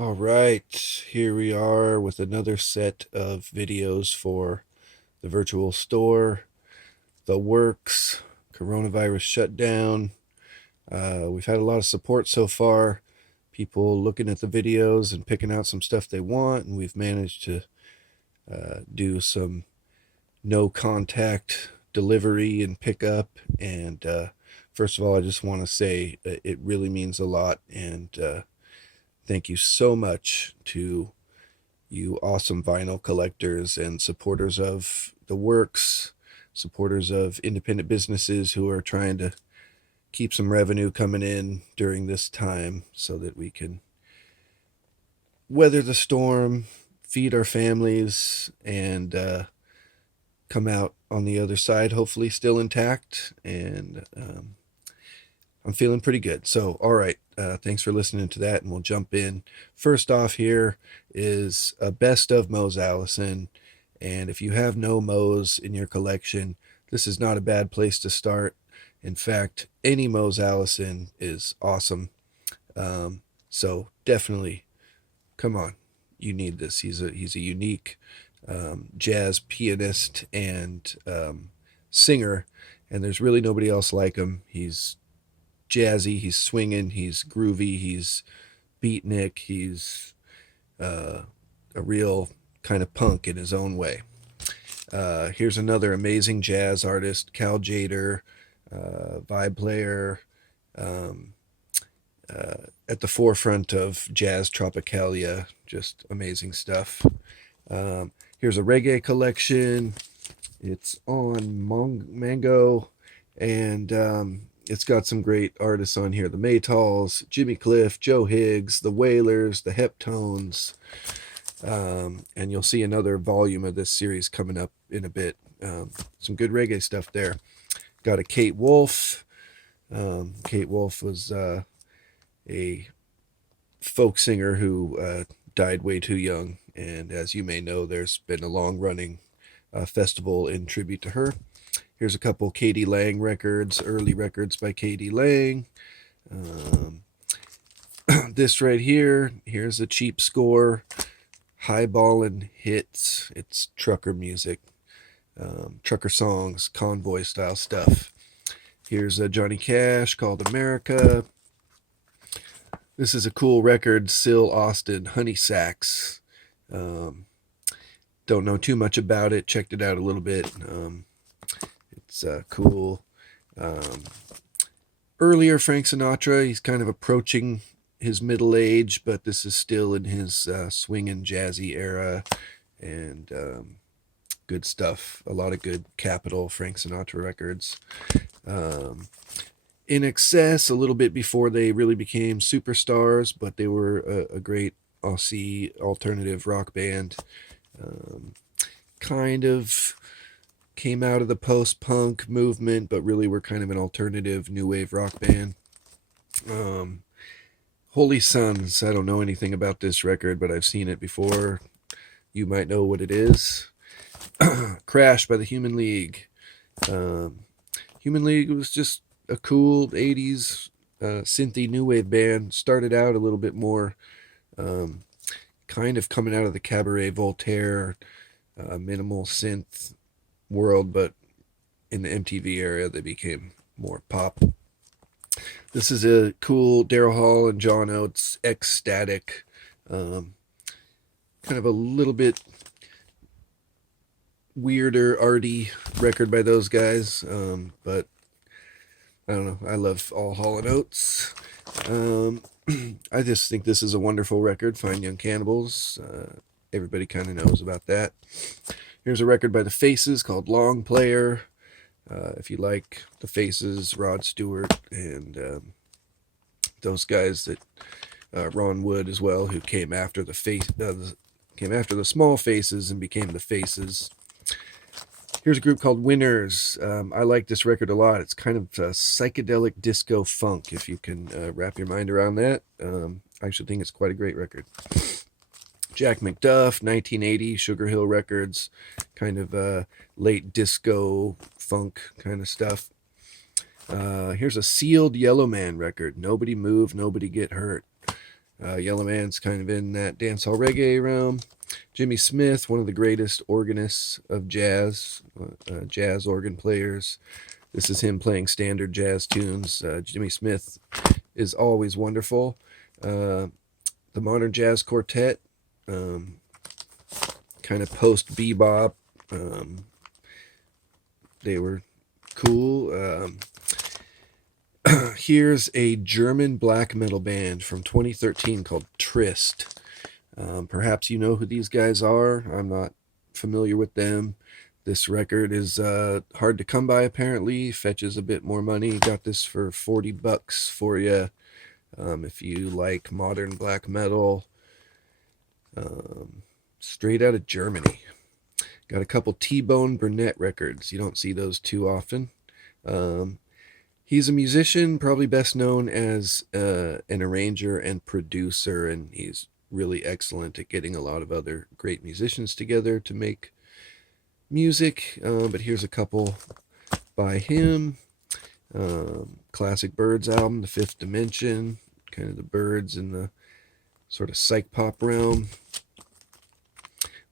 All right, here we are with another set of videos for the virtual store, the works, coronavirus shutdown. We've had a lot of support so far, people looking at the videos and picking out some stuff they want, and we've managed to do some no contact delivery and pickup. And first of all, I just want to say it really means a lot, and thank you so much to you awesome vinyl collectors and supporters of the works, supporters of independent businesses who are trying to keep some revenue coming in during this time so that we can weather the storm, feed our families, and come out on the other side, hopefully still intact. And I'm feeling pretty good. So, all right. Thanks for listening to that, and we'll jump in. First off, here is a best of Mose Allison. And if you have no Mose in your collection, this is not a bad place to start. In fact, any Mose Allison is awesome. So definitely, come on, you need this. He's a unique jazz pianist and singer, and there's really nobody else like him. He's jazzy, he's swinging, he's groovy, he's beatnik, he's a real kind of punk in his own way. Here's another amazing jazz artist, Cal Jader, vibe player, um, at the forefront of jazz tropicalia, just amazing stuff. Here's a reggae collection. It's on Mango, and it's got some great artists on here: the Maytals, Jimmy Cliff, Joe Higgs, the Wailers, the Heptones, and you'll see another volume of this series coming up in a bit. Some good reggae stuff there. Got a Kate Wolf. Kate Wolf was a folk singer who died way too young, and as you may know, there's been a long-running festival in tribute to her. Here's a couple Katie Lang records, early records by Katie Lang. Um, this right here, here's a cheap score, highballin' hits. It's trucker music, trucker songs, convoy style stuff. Here's a Johnny Cash called America. This is a cool record, Syl Austin, Honey Sax. Um, don't know too much about it. Checked it out a little bit. It's cool. Um, Earlier Frank Sinatra, he's kind of approaching his middle age, but this is still in his swinging jazzy era, and good stuff. A lot of good Capitol Frank Sinatra records. Um, in Excess, a little bit before they really became superstars, but they were a great Aussie alternative rock band. Um, kind of came out of the post-punk movement, but really were kind of an alternative new wave rock band. Um, Holy Sons, I don't know anything about this record, but I've seen it before. You might know what it is. Crash by the Human League. Um, Human League was just a cool 80s synthy new wave band. Started out a little bit more um, kind of coming out of the Cabaret Voltaire minimal synth world, but in the MTV area, they became more pop. This is a cool Daryl Hall and John Oates Ecstatic, um, kind of a little bit weirder, arty record by those guys, but I don't know. I love all Hall and Oates. Um, I just think this is a wonderful record. Fine Young Cannibals. Everybody kind of knows about that. Here's a record by the Faces called Long Player. If you like the Faces, Rod Stewart, and those guys that Ron Wood as well, who came after came after the Small Faces and became the Faces. Here's a group called Winners. I like this record a lot. It's kind of psychedelic disco funk, if you can wrap your mind around that. I actually think it's quite a great record. Jack McDuff, 1980, Sugar Hill Records, kind of late disco funk kind of stuff. Here's a Sealed Yellowman record, Nobody Move, Nobody Get Hurt. Yellowman's kind of in that dancehall reggae realm. Jimmy Smith, one of the greatest organists of jazz, jazz organ players. This is him playing standard jazz tunes. Jimmy Smith is always wonderful. The Modern Jazz Quartet, kind of post bebop. They were cool. Here's a German black metal band from 2013 called Trist. Perhaps you know who these guys are. I'm not familiar with them. This record is hard to come by, apparently. Fetches a bit more money. Got this for $40 for you. If you like modern black metal. Straight out of Germany. Got a couple T-Bone Burnett records. You don't see those too often. He's a musician, probably best known as an arranger and producer, and he's really excellent at getting a lot of other great musicians together to make music. But here's a couple by him. Classic Birds album, The Fifth Dimension, kind of the Birds in the sort of psych pop realm.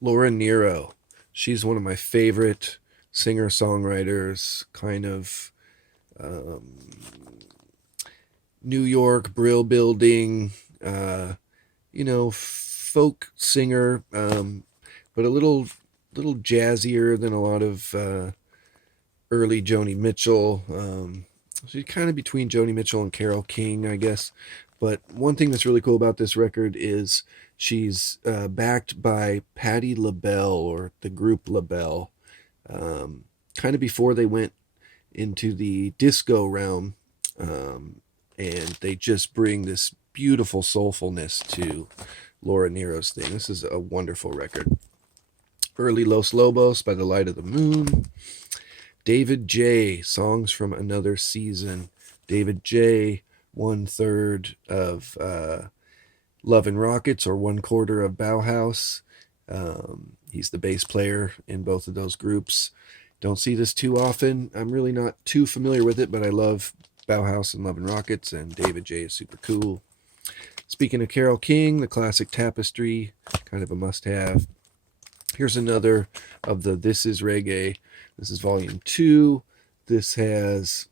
Laura Nyro, she's one of my favorite singer-songwriters, kind of New York Brill Building, folk singer, but a little jazzier than a lot of early Joni Mitchell. She's kind of between Joni Mitchell and Carole King, I guess. But one thing that's really cool about this record is she's backed by Patti LaBelle, or the group LaBelle, kind of before they went into the disco realm, and they just bring this beautiful soulfulness to Laura Nyro's thing. This is a wonderful record. Early Los Lobos, By the Light of the Moon. David J., Songs from Another Season. David J., 1/3 of Love and Rockets, or 1/4 of Bauhaus. He's the bass player in both of those groups. Don't see this too often. I'm really not too familiar with it, but I love Bauhaus and Love and Rockets, and David J. is super cool. Speaking of Carole King, the classic Tapestry, kind of a must-have. Here's another of the This Is Reggae. This is volume 2. This has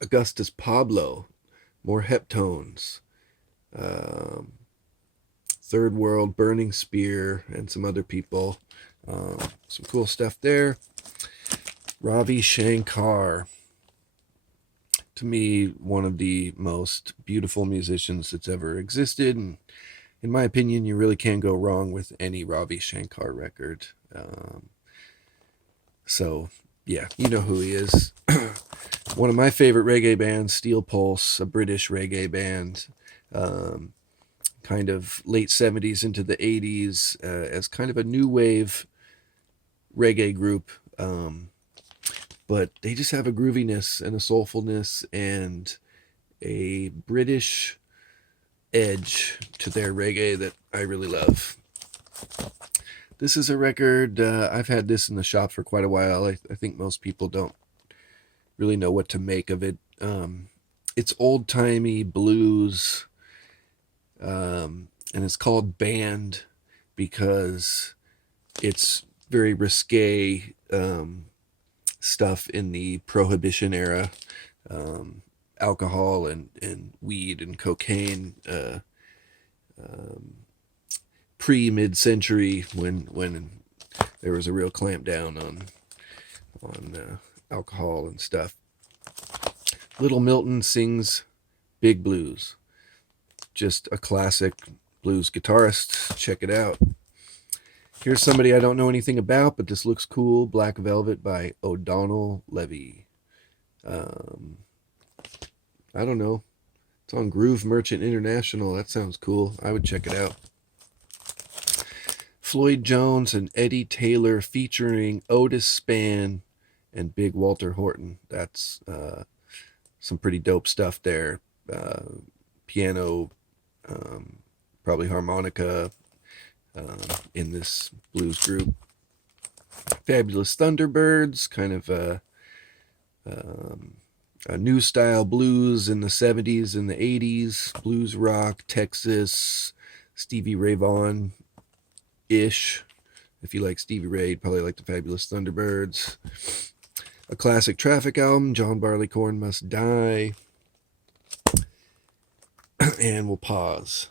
Augustus Pablo, more Heptones, Third World, Burning Spear, and some other people. Some cool stuff there. Ravi Shankar, to me, one of the most beautiful musicians that's ever existed, and in my opinion, you really can't go wrong with any Ravi Shankar record. So yeah, you know who he is. One of my favorite reggae bands, Steel Pulse, a British reggae band, kind of late 70s into the 80s, as kind of a new wave reggae group, but they just have a grooviness and a soulfulness and a British edge to their reggae that I really love. This is a record, I've had this in the shop for quite a while. I think most people don't really know what to make of it. It's old-timey blues, and it's called Band because it's very risque stuff in the Prohibition era. Alcohol and weed and cocaine, pre-mid-century, when there was a real clamp down on alcohol and stuff. Little Milton sings Big Blues. Just a classic blues guitarist. Check it out. Here's somebody I don't know anything about, but this looks cool. Black Velvet by O'Donnell Levy. I don't know. It's on Groove Merchant International. That sounds cool. I would check it out. Floyd Jones and Eddie Taylor featuring Otis Spann and Big Walter Horton. That's some pretty dope stuff there. Piano, probably harmonica, in this blues group. Fabulous Thunderbirds, kind of New style blues in the 70s and the 80s, blues rock, Texas, Stevie Ray Vaughan-ish. If you like Stevie Ray, you'd probably like the Fabulous Thunderbirds. A classic Traffic album, John Barleycorn Must Die. And we'll pause.